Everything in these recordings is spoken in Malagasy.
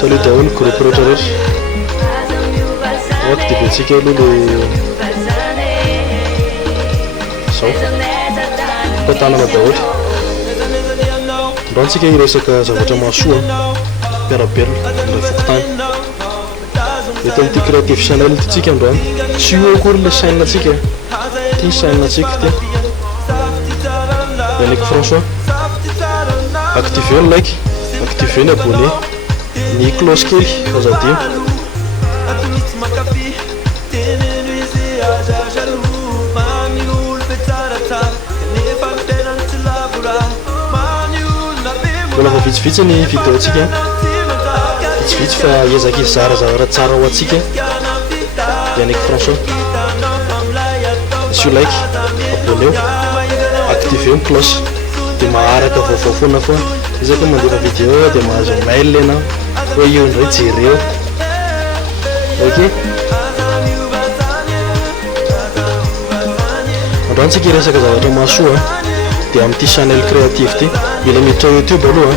Salut daholo groupe rehetra rehetra. Ohatra dia betsika aloha le zao mpatanana daholo. Androantsika hiresaka zavatra mahasoa mpiarabelona indray fokotany. Eto amin'ity Creative Channel itsika androany tsy io akory le saina antsika. Ty saina antsika ty Yannick François. Activez le like, activez le abonné, ny cloche kely azadio. Mbola fa vitsivitsy ny vidéo antsika, vitsivitsy fa ezaka izarazara tsara ho antsika. Yannick François. Misy like, abonneo, activez ny cloche dia maharaka vaovao foana foana. Izaka mandefa vidéo dia mahazo mail ianao hoe io indray jereo. Ok, androantsika hiresaka zavatra mahasoa dia amin'ity channel créative ty. Mila miditra YouTube aloha.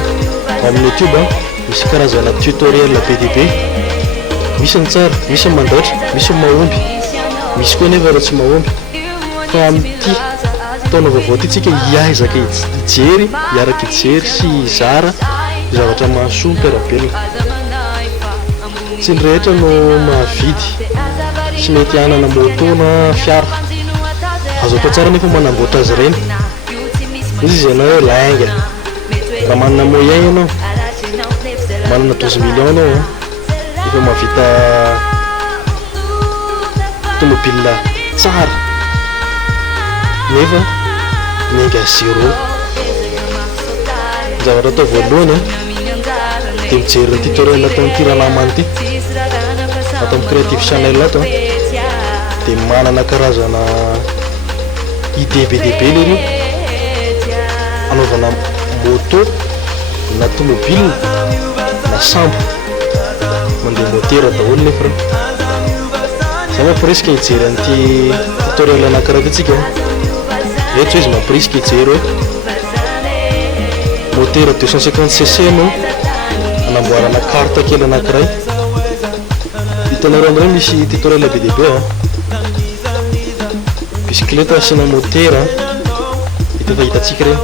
Amin'ny YouTube misy karazana tutoriel be dia be. Misy ny tsara, misy ny mandaitra, misy ny mahomby, misy koa nefa raha tsy mahomby. Fa amin'ity taona vaovao ty tsika hiaizaka hijery, hiaraka hijery sy hizara zavatra mahasoa mpiarabelona. Tsy ny rehetra no mahavidy sy mety hanana moto na fiara. Azo atao tsara nefa manamboatra azy ireny. Izy ianao hoe lainga, raha manana moyen ianao, manana 12 millions ianao, efa mahavita tomobile tsara nefa menga zéro. Zavatra atao voalohany dia mijery ny tutoriel atao amin'ity ranamany ity atao amin'ny Creative Channel ato dia manana karazana idée be dia be lery anaovana moto na tomobile na sambo mandeha motera daholo nefa za ma presque hijery an'ity tutoriel anankiray antsika. Eto izy mampirisika hijery hoe motera 250cc no anamboarana carte kely anankiray. Hitanareo amin'irey misy tutoriel be dia be bisikileta asina motera hita fa hitantsika ireny.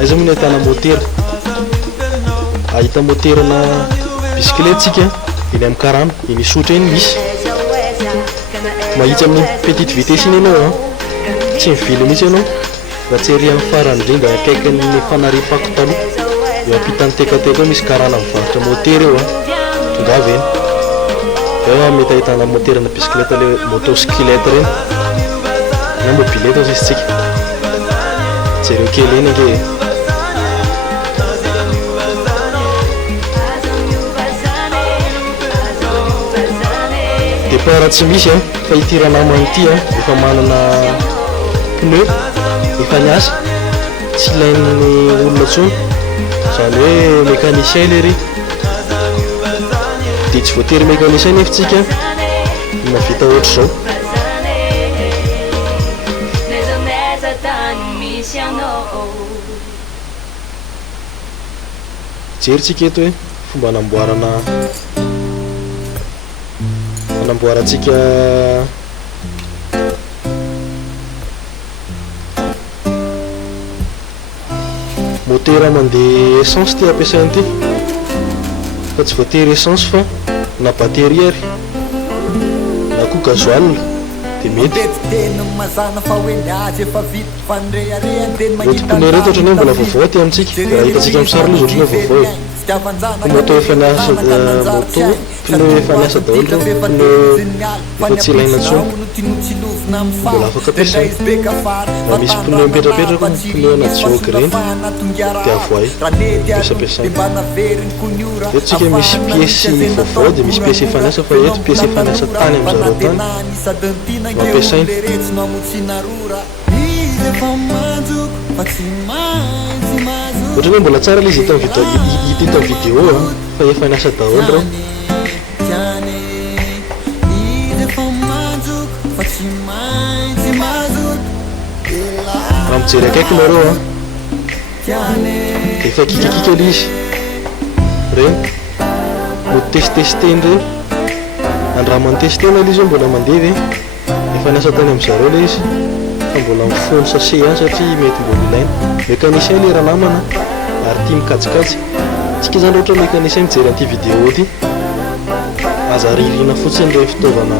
Aiza moa ny ahitana motera? Ahita motera na bisikileta tsika eny amin'ny karama eny isotra eny misy. Mahitsy amin'ny petite vitesse iny ianao tsy mivily mihitsy ianao mba tsy ery amin'ny farany indrindra akaiky ny fanaripako taloha. Eo ampitany tekateka misy karana mivarotra motera eo tongava eny. Eo mety ahitana motera na bisikileta le motosikileta reny na mobileta izy tsika. Jereo kely eny ange. Départ tsy misy fa ity ranamany ity efa manana pneu efa niasa, tsy ilain'ny olona intsony, izany hoe mécanicien lery. Dia tsy voatery mécanicien nefa tsika mahavita ohatra izao. Jerytsika eto hoe fomba anamboarantsika motera mandeha essence ty ampiasainy ty, fa tsy voatery essence fa na batterie ary na koa gasoil dia mety. Mety pneu reto ohatrany hoe mbola vaovao ty amintsika. Raha hitantsika amin'ny sary aloha ohatrany hoe vaovao. Moto efa niasa moto pneu efa niasa daholo reo, pneu efa tsy ilaina intsony, mbola afaka ampiasaina. Raha misy pneu mipetrapetraka pneu anaty jog ireny dia avoay ampiasapiasaina. Eto tsika misy piesy vaovao dia misy piesy efa niasa, fa eto piesy efa niasa tany amin'izareo tany mampiasaina. Ohatrany hoe mbola tsara ilay izy hita amin'ny vidéo fa efa niasa daholo reo. Raha mijery akaiky nareo dia efa kikikika ilay izy reny. no testesteny reny andraha mantestena l izy hoe mbola mandeha ve efa niasa tany amin'izareo le izy fa mbola mifono sase ihany satria mety mbola ilaina mécanicien le raha namana ary tia mikajikajy tsika zany ohatra mécanicien mijery an'ity vidéo ty aza ririna fotsiny re fitaovana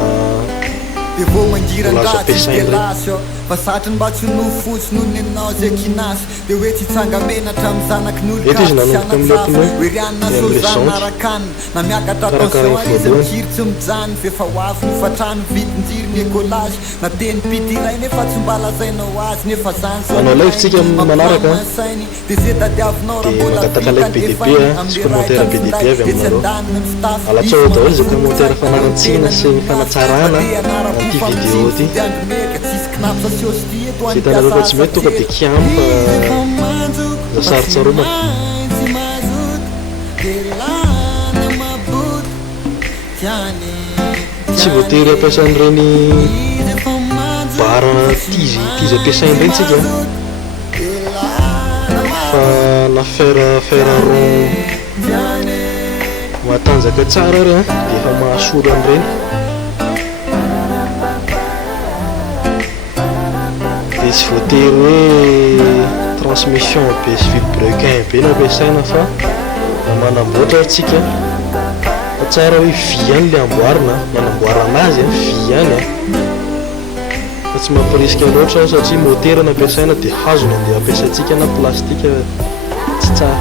de vao mangiran-dratsy izy fa satrany mba tsy no fotsy noho ny anao zay kinasy de hoe tsy tsangamenatra amin'ny zanak'n'olo-oerianina sozanarakany na miakatra attention izy mikiry tsy mijany fefa hoavy no fatrano vitinjiry ny écolage na teny pitiray nefa tsy mba lazainao azy nefa zany anao laifitsika manaraka sainy de zay tadiavinao raha mbola magataka live BDP sy commentaire BDP avy aminareo alatsao daholo zay commentaire fanarantsina sy ny fanatsarana an'ity vidéo ty zay tanareo fa tsy mety tonga de kiampy fa za sarotsaroma tsy voatery ampiasan'ireny bara tizy ampiasainy reny tsika fa na fer rond matanjaka tsara re de efa mahasolo an'ireny de tsy voatery hoe transmission be sy vilebrequin be no ampiasaina fa na manamboatra tsika fa tsara hoe vy any le amboarina manamboarana azy vy any fa tsy mampirisika loatra satria motera no ampiasaina de hazo no andeha ampiasaintsika na plastika tsy tsara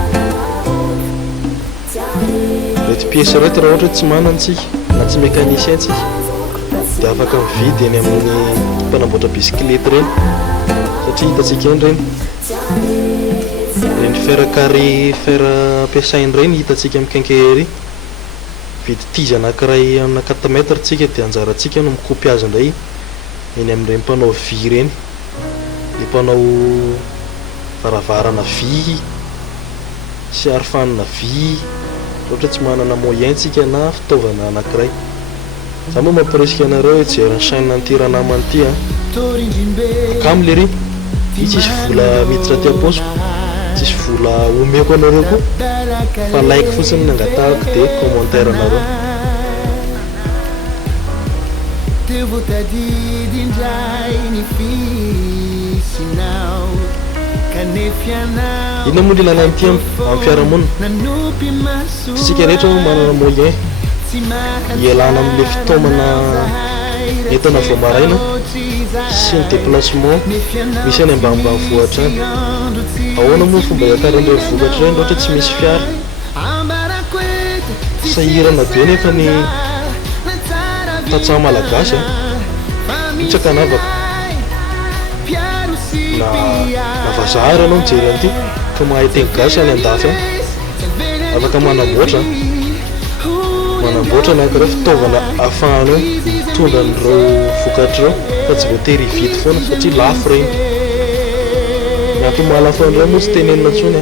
rety pièce rety raha ohatra tsy manantsika na tsy mécanicien tsika de afaka mividy eny amin'ny mpanamboatra bisikilety reny satria hitatsika eny reny fer carré fer ampiasainy reny hitatsika mikenkery vidy tizy anankiray amina 4 mètre tsika de anjaratsika no mikopy azy indray eny amin'ireny mpanao vy reny de mpanao varavarana vy sy arofanina vy ohatra tsy manana moyen tsika na fitaovana anankiray za moa mampirisika anareo hoe jery ny chaîne an'ity raha namany ity akamy le ry io tsisy vola miditra ty aposiko tsisy vola omeko anareo koa fa like fotsiny ny angatahako de commentaire anareo ina moa lilana an'ity amin'ny fiarahamonina tsika rehetra manana moyen ialana amin'le fitaomana entana vao maraina sy ny déplacement misy any ambanimbany vohatra any ahoana moa fomba iakaran'ireo vokatra reny ohatra tsy misy fiara sahirana be nefa ny tatsaha malagasy mitsaka anavaka na vazahary anao mijery an'ity ka mahay teny gasy any andafy any afaka manamboatra anakireo fitaovana ahafahanao mitondra an'ireo vokatra reo fa tsy voatery hividy foana satria lafo reny ny antony mahalafo an'ireo moa tsy tenenina ntsony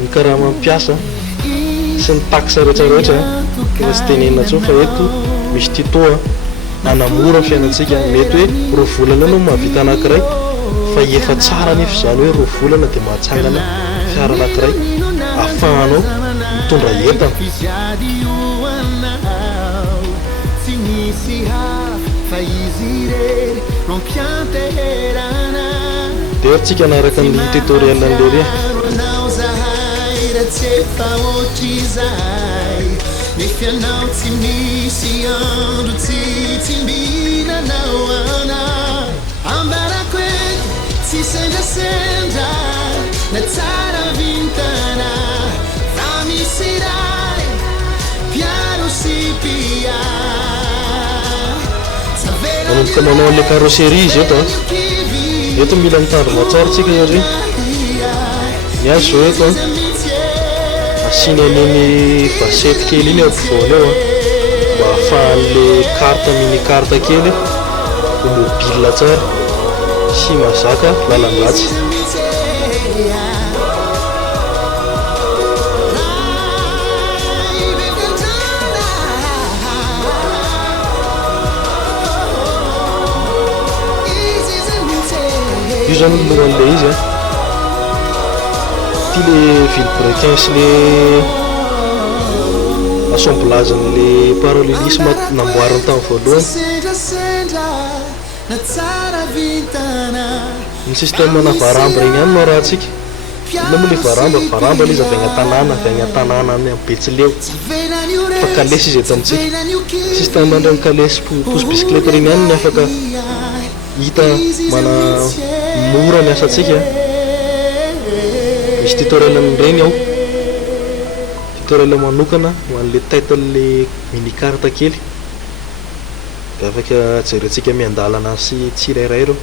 ny karaha mampiasa sy ny taxe rehetrarehetra efa tsy tenenina ntsony fa eto misy titoa anamora ny fiainatsika mety hoe roa volana no mahavita anankiray fa efa tsara nefa zany hoe roa volana de mahatsangana fiara anankiray ahafahanao mitondra entana de tsika anaraka ny tutoriel an'lery nefianao tsy misy andro tsy tsimbinanao ana ambarako eto tsy sendrasendra na tsara vintana fa misy ray piano sy pia manomboka manao le carrosserie izy eto mila mitandro matsaratsika izy ny azo zao eto asiny an'iny vasety kely iny ampovoany eo mba ahafahan'le carte mini carte kely ho mobile tsara sy mazaka lalangatsy io zany lohan'le izy ty le vilebrequin sy le assemblage-n'le parallélisme namboariny tamin'ny voalohany ny système na varamby regny ihany no rahantsika ina moa le varamba le izy avy agnatanàna any amin'ny Betsileo fa kalesy izy eto amintsika système andreny kalesy pousse bicyclette regny ihany ny afaka hita mana mora ny asantsika misy tutoriel amin'ireny ao tutoriel manokana ho an'le title-le mini-carte kely de afaka jerentsika miandalana sy tsirairay reo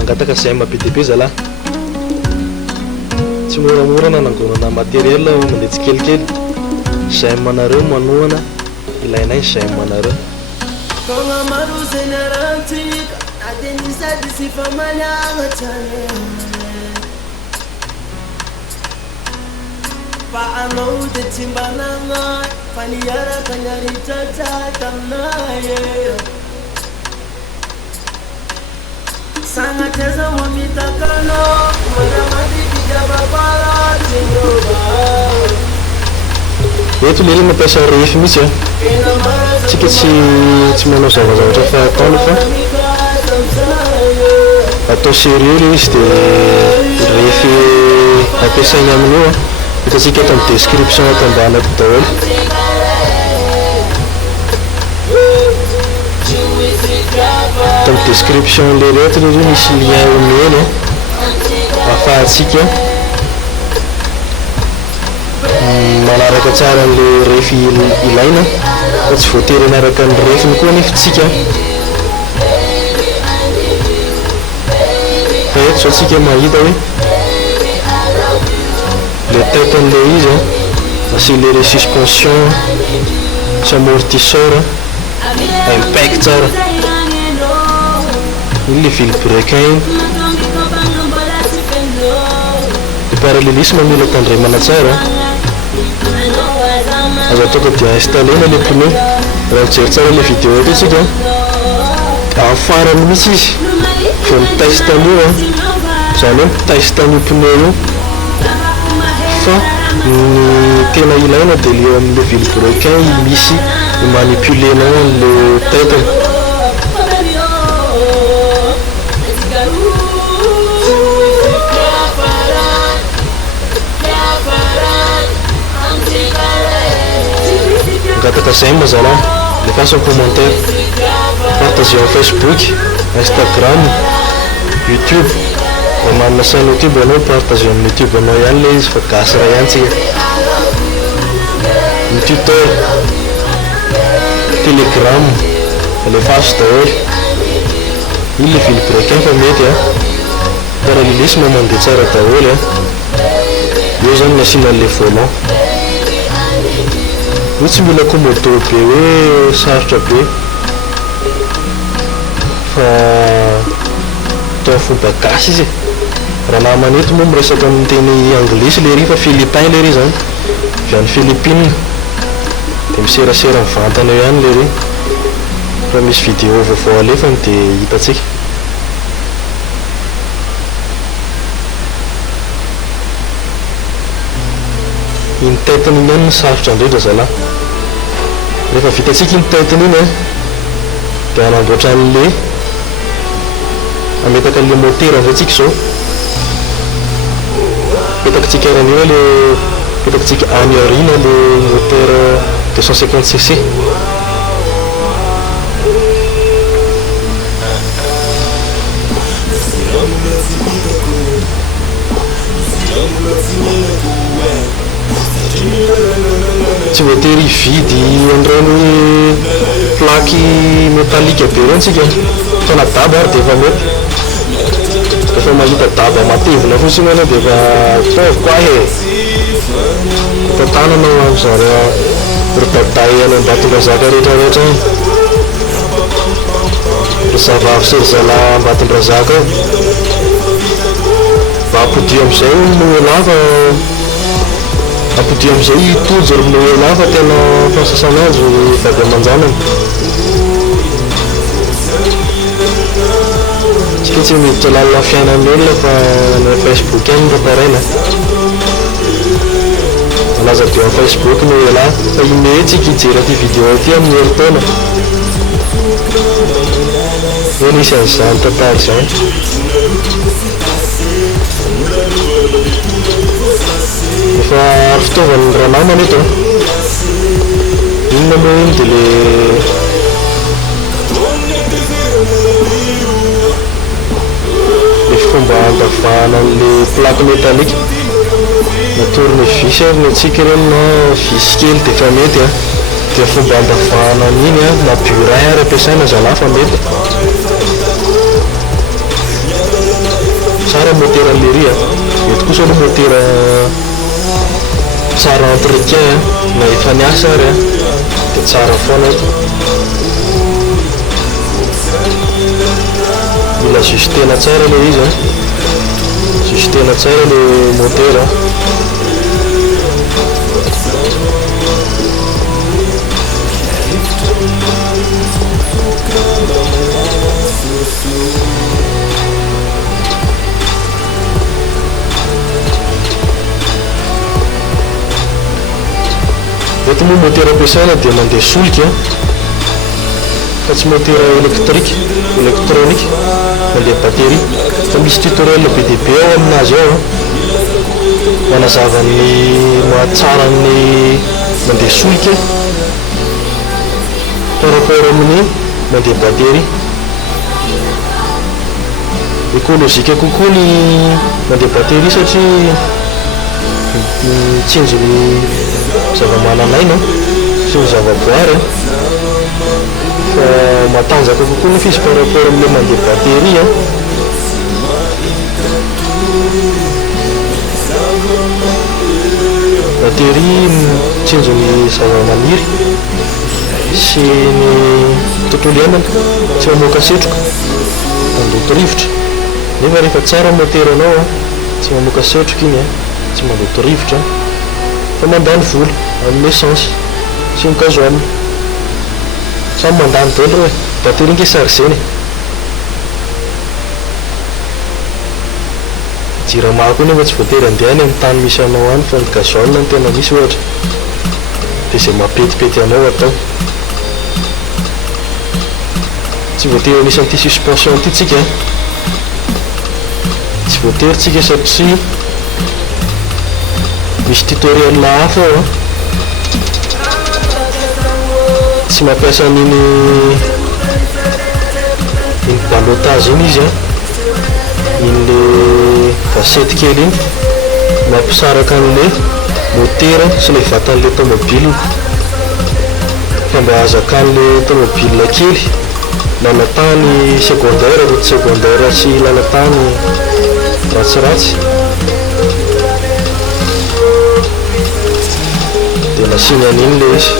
angataka zay mabe zalahy tsy moramora na nangonana matériel mandeha tsikelikely zay manareo manohana ilainay zay manareo Sangateza wamitakano Madamadi kijababala Tinyoba eto le mampiasa refy mihitsy tsika tsy manao zavazavatra fataony fa atao sérieux le izy de refy ampiasaigny amin'io hitatsika eto amin'ny description ato ambany ato daholo tamin'ny description le reto le zao misy lien omeny ahafahantsika manaraka tsara an'le refy ilaina fa tsy voatery anaraka ny refiny koa nefa tsika fa eto zao tsika mahita hoe le tête an'le izy accéléré suspension sy amortisseur impact tsara iny le vilebrequin le parallélisme mila tandremana tsara azo atao ka dia installena le pneu raha mijery tsara le vidéo eto tsika afarany mihitsy izy fa miteste an'io zany hoe miteste an'io pneu io fa ny tena ilaina de le amin'le vilebrequin misy manipulenao an'le tetany angataka zay ma zala lekasy en commentaire partagez en Facebook Instagram YouTube manana chaîne YouTube anao partagez amin'ny YouTube anao ihany le izy fa gasy raha ihany tsika ny tuteur Telegram alefaso daholo iny le vilebrequin fa mety parallélisme mandeha tsara daholo io zany ny asinan'le volant io tsy mila komodo be hoe sarotra be fa atao fomba gasy izy raha namanety moa miresaka amin'ny teny anglisy le ry fa philippin le ry zany avy any Philippine de miserasera mivantana eo ihany le ry fa misy vidéo vaovao alefany de hitatsika iny tetiny iny ihany ny sarotra indrindra zalahy rehefa vitatsika iny tetiny iny de anamboatra an'le ametaka an'le motera avy atsika zao petakitsika ran'io le petakitsika any aorina le moteur 250cc tsy voatery vidy an'ireny plaque métallique be reny tsika fa na daba ary de efa mety efa mahita daba matevina fotsiny anao de efa fovy koa he tantanana am'zare rydaday any Ambatondrazaka rehetrarehetra ry zavavy sy ry zalahy Ambatondrazaka mba apodio am'izay no lava apodio am'izay tojo ry no lava tena fasasan'azy vady aman-janany satria tsy miditra lalina fiainan'ny olona fa ny Facebook ihany raparaina malaza be amin'ny Facebook no ela fa imetsika hijery ty vidéo ty amin'ny heritaona eny isy an'izany tantara izany efa ary fitaovan'ny ranamana eto inona moa iny dia le fomba andavahana an'le plaque métallique natory ny visy ary ny atsika ireny na visy kely dia efa mety dia fomba andavahana an'iny na burin ary ampiasaina zalafa mety tsara motera lery mety kosa aloha motera tsara entretien na efa niasa ary dia tsara foana eto mila justena tsara le izy justena tsara le motera eto moa motera ampiasaina dia mandeha solika fa tsy motera électronique mandeha batterie fa misy tutoriel be dia be ao aminazy ao manazava ny mahatsara ny mandeha solika par rapport amin'ny mandeha batterie écologique kokoa ny mandeha batterie satria mitsinjo ny zava-mananaina sy ny zava-boary fa matanjaka kokoa nefa izy par rapport amin'le mandeha batterie batterie mitsinjo ny zava-maniry sy ny tontolo iainana tsy mamoaka setroka mandoto rivotra nefa rehefa tsara motera anao tsy mamoaka setroka iny tsy mandoto rivotra fa mandany vola amin'ny essence sy ny gazoil samy mandany daholo hoe batterie nke sargeny jirama koa nefa tsy voatery andehany amin'ny tany misy anao any fa ny gazoil ny tena misy ohatra dia izay mampetipety anao atao tsy voatery anisan'ity suspension ity tsika tsy voatery tsika satria misy tutoriel hafa ao tsy mampiasa niny balotage iny izy inyle vasety kely iny mampisaraka an'le motera sy le vatan'le tomobile fa mba azaka an'le tomobile kely lalatany secondaire route secondaire sy lalatany ratsiratsy dia nasiny an'iny le izy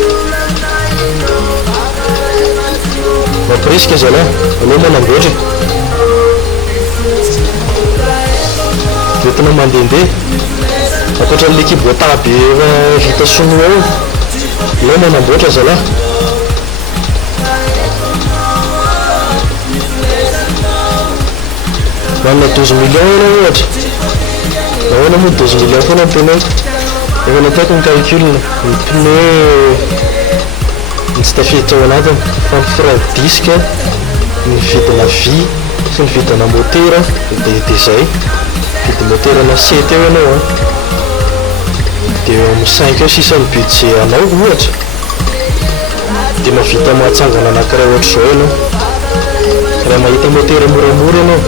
mampirisika zala anao manamboatra entina mandehandeha akoatran'le kibota be efa vita sonoa ao anao manamboatra zala manana 12 millions anao ohatra nahoana moa 12 millions foana ny tena efa nataoko ny calcul ny pneu ny tsy tafiditra ao anatiny fa ny frein disque ny vidina vy sy ny vidina motera dia izay vidy motera na 7 eo ianao dia eo amin'ny 5 eo sisan'ny budget anao ohatra dia mavita mahatsangana anankiray ohatr'izao ianao raha mahita motera moramora ianao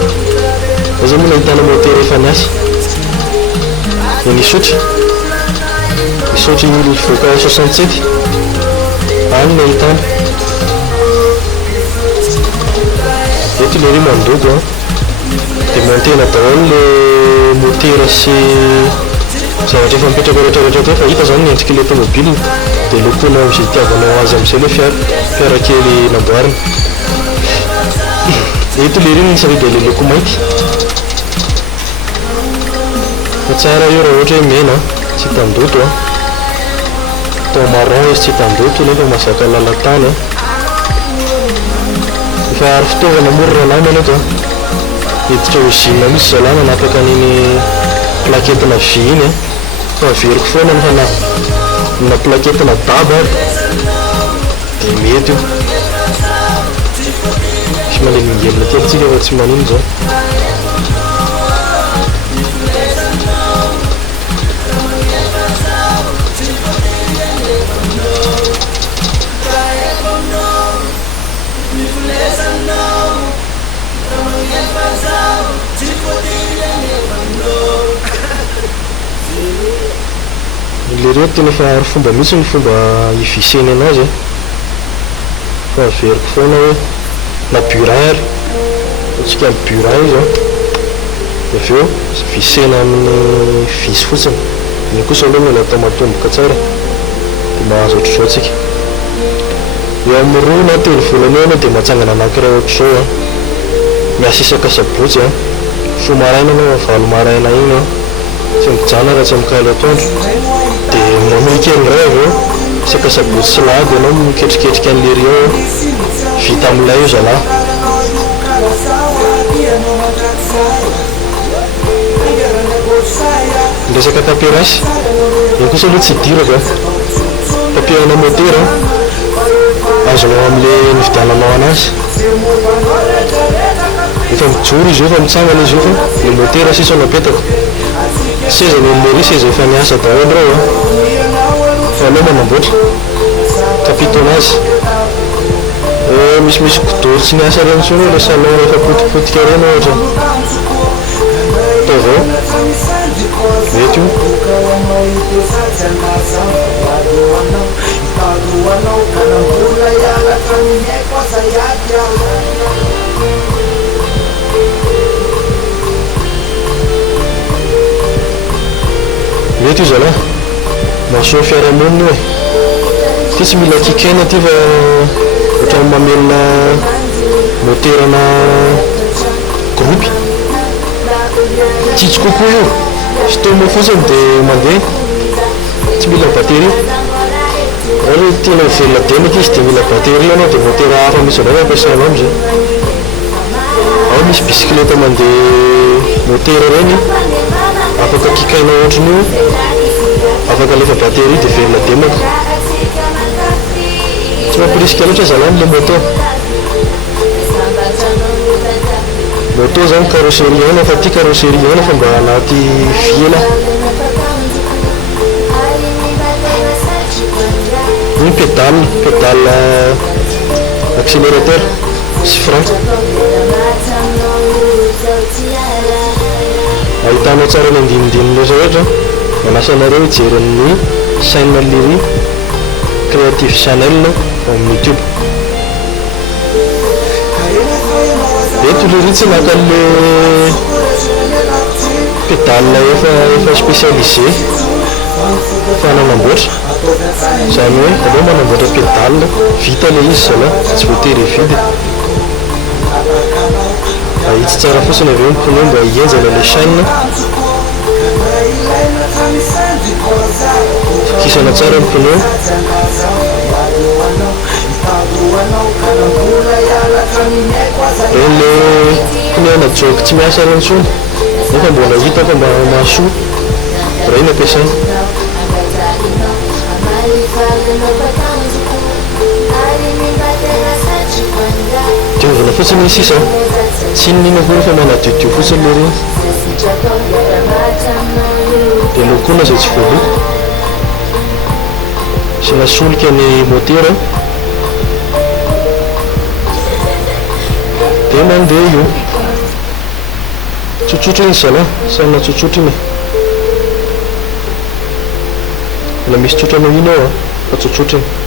aza moa nahitana motera efa niasa dia nisotra iny voka 67 any nahitana eto le ry mandoko dia montena daholo le motera sy zavatra efa mipetraka rehetrarehetra fa hita zany nyendriky le tomobile dia lokona amin'izay tiavanao azy amin'izay le fiara kely namboarina eto le ry nisy dia le loko mainty fa tsara io raha ohatra hoe mena tsy hitandoto tao marron izy tsy hitandoto nefa mazaka lalatany efa ary fitaovana mory ranamana eto editra ozina misy zalahy manapaka an'iny plaketina vy iny fa averiko foana na plaketina daba dia mety io sy manelingelina kely tsika fa tsy manino zao le reo tena efa ary fomba mihitsy ny fomba hiviseny anazy fa averiko foana hoe na buraire atsika amin'ny buraire izy avy eo visena amin'ny visy fotsiny iny kosa aloha mila atao matomboka tsara dia mahazo ohatr'izao tsika eo amin'ny roa na telo volana eo dia mahatsangana anankiray ohatr'izao miasa isaka sabotsy fomaraina anao valo maraina iny tsy mijana raha tsy mikaly atoandro dia mameikely ray avy eo isaka sabotsy sy lahady ianao miketriketrika an'le rio vita amin'ilay io zalahy resaka papierasy iny kosa aloha tsy diraka papierana motera azonao amin'le nividiananao anazy efa mijoro izy io fa mitsangana izy io fa le motera sisa napetaka seza memory seza efa miasa daholo reo fa anao manamboatra kapito anazy misy kodoro tsy niasa reny tsony le salon rehefa potipotika reny ohatra atao vao mety io mety io zalahy mahasoa fiarahamonina hoe ty tsy mila kikaina ty fa ohatrany mamelona moterana groupe tsitsy kokoa io sy toma fotsiny dia mandeha tsy mila batterie ary tena velona demaka izy dia mila batterie anao dia motera hafa misy anao ampiasainao amizay ao misy bisikileta mandeha motera reny afaka kikainao ohatrany io afaka lefa batterie dia velona demaka tsy mampirisika loatra zalahy le moto zany carrosserie ana fa ty carrosserie ana fa mba anaty viela iny pédale accélérateur sy frein ahitanao tsara ny andinindinina ohatra manasa anareo hijeren'ny chaîne Lery Creative Channel amin'ny YouTube eto Lery tsy naka le pédale efa spécialisé fa nanamboatra zany hoe aleo manamboatra pédale vita le izy zalahy tsy voatery hividy ahitsy tsara fotsiny avy eo ny pneu mba hienjana le chaîne kisana tsara ny pneu reny le pneu na joke tsy miasa reny tsony nefa mbola hita fa mba mahasoa reny ampiasaina diovina fotsiny izy sisa tsy inona koa fa manadiodio fotsiny le reny dia lokoina zay tsy voaloko sy nasolika ny motera dia mandeha io tsotsotra iny zalahy sanina tsotsotra iny la misy tsotranao iny ao fa tsotsotra iny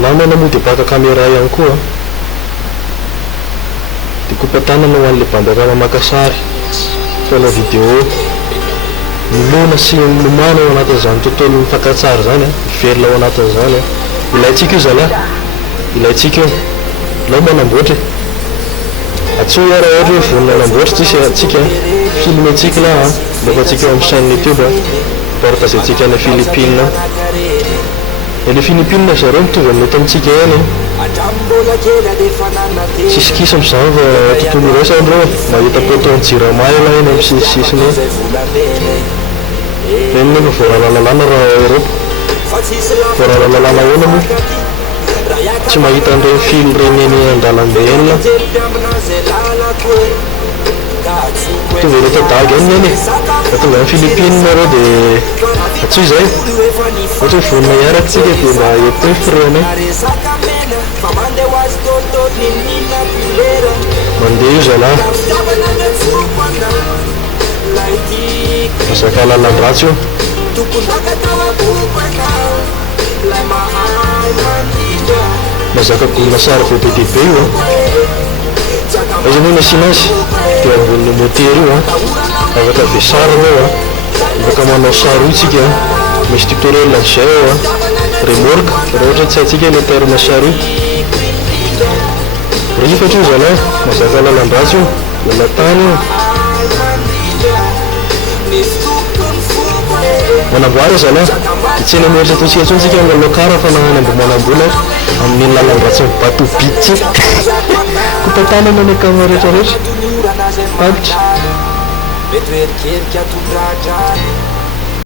raha na manamody baka caméra ihany koa dia kopatanana ho an'le bandaka mamaka sary fanao vidéo milona sy milomana ao anatin'izany tontolo mifankatsary zany mivelona ao anatin'izany ilayntsika io zalahy ilayntsika io lao manamboatra atsoa raha ohatra hoe vonona manamboatra tsika filmentsika na lefa tsika eo amin'ny chaîne YouTube porte izay tsika any Philippines. Le Philippines zareo mitovy amin'ny eto amintsika ihany tsisy kisa am'izany va tontolo iraisany reo mahita poton jirama ela eny amin'ny sisisiny eny nefa voaralalalana raha Europe voaralalalana ena moa tsy mahita an'ireny fil reny eny an-dalambe eny la tonga rehetra dagy eny eny fa tonga amin'ny Philippines reo dia atsoy izay ohatra hoe vonina iaratsika dia mahety hoe frene mandeha io zalahy mazaka lalan-dratsy io mazaka golona sary be be dia be io izy moa nasina azy dia amboniny moteur io afaka vesarina io afaka manao sary io tsika misy tutoriel an'izay eo remorque raha ohatra tsy haintsika ny terme sary io rifatra io zalahy mazaka lalan-dratsy io lalan-tany io manamboara zalahy dia tsy eny ameritra ataontsika tsontsika ngalokara fa nagnany ambo manambola amin'ny lalan-dratsy ny bateau bitsy kopatanana ny akama rehetrarehetra tapitra